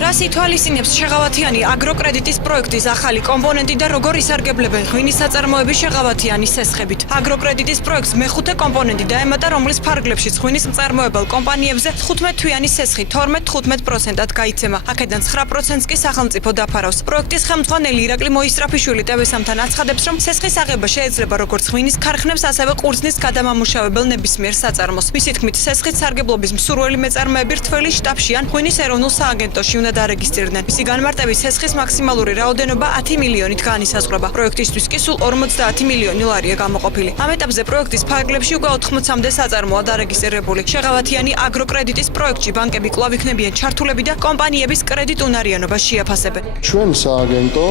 რას ითვალისწინებს შეღავათიანი აგროკრედიტის პროექტის ახალი კომპონენტი და როგორ ისარგებლებენ ღვინის საწარმოების შეღავათიანი სესხებით? აგროკრედიტის პროექტს მეხუთე კომპონენტი დაემატა, რომლის ფარგლებშიც ღვინის მწარმოებელ კომპანიებზე 15-თვიანი სესხი 12-15%-ად გაიცემა. აქედან 9%-ს კი სახელმწიფო დაფარავს. პროექტის ხელმძღვანელი ირაკლი მოისტრაფიშვილი ტევესამთან აცხადებს, რომ სესხის აღება შეეძლება როგორც ღვინის ქარხნებს, ასევე ყურძნის გადამამუშავებელ ნებისმიერ საწარმოს. მისი თქმით, სესხით სარგებლობის მსურველი მეწარმეები რთველი შტაბში ან ღვინის ეროვნულ სააგენტოში უნდა დარეგისტრირდნენ. მისი განმარტებით, სესხის მაქსიმალური რაოდენობა 10 მილიონით განისაზღვრება. პროექტისთვის კი სულ 50 მილიონი ლარია გამოყოფილი. ამ ეტაპზე პროექტის ფარგლებში უკვე 80-მდე საწარმოა დარეგისტრირებული. შეღავათიანი აგროკრედიტის პროექტში ბანკები კვლავ იქნებიან ჩართულები და კომპანიების კრედიტუნარიანობა შეაფასებენ. ჩვენ სააგენტო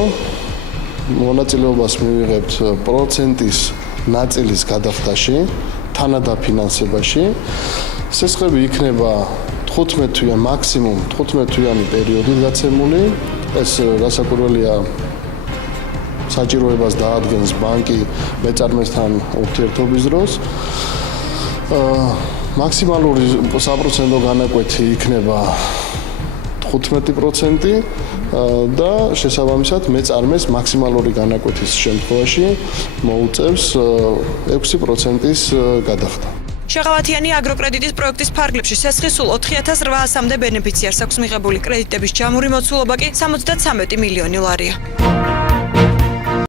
მონაწილეობას მივიღებთ პროცენტის ნაწილის გადახდაში, თანადაფინანსებაში. სესხები იქნება 15-თვიანი მაქსიმუმ 15-თვიანი პერიოდით გაცემული. ეს გასაკვირველია საჭიროებას დაადგენს ბანკი მეწარმესთან ურთიერთობის დროს. მაქსიმალური საპროცენტო განაკვეთი იქნება 15% და შესაბამისად მეწარმეს მაქსიმალური განაკვეთის შემთხვევაში მოუწევს 6%-ის გადახდა. შეღავათიანი აგროკრედიტის პროექტის ფარგლებში სესხის სულ 4800-მდე ბენეფიციარს აქვს მიღებული, კრედიტების ჯამური მოცულობა კი 73 მილიონი ლარია.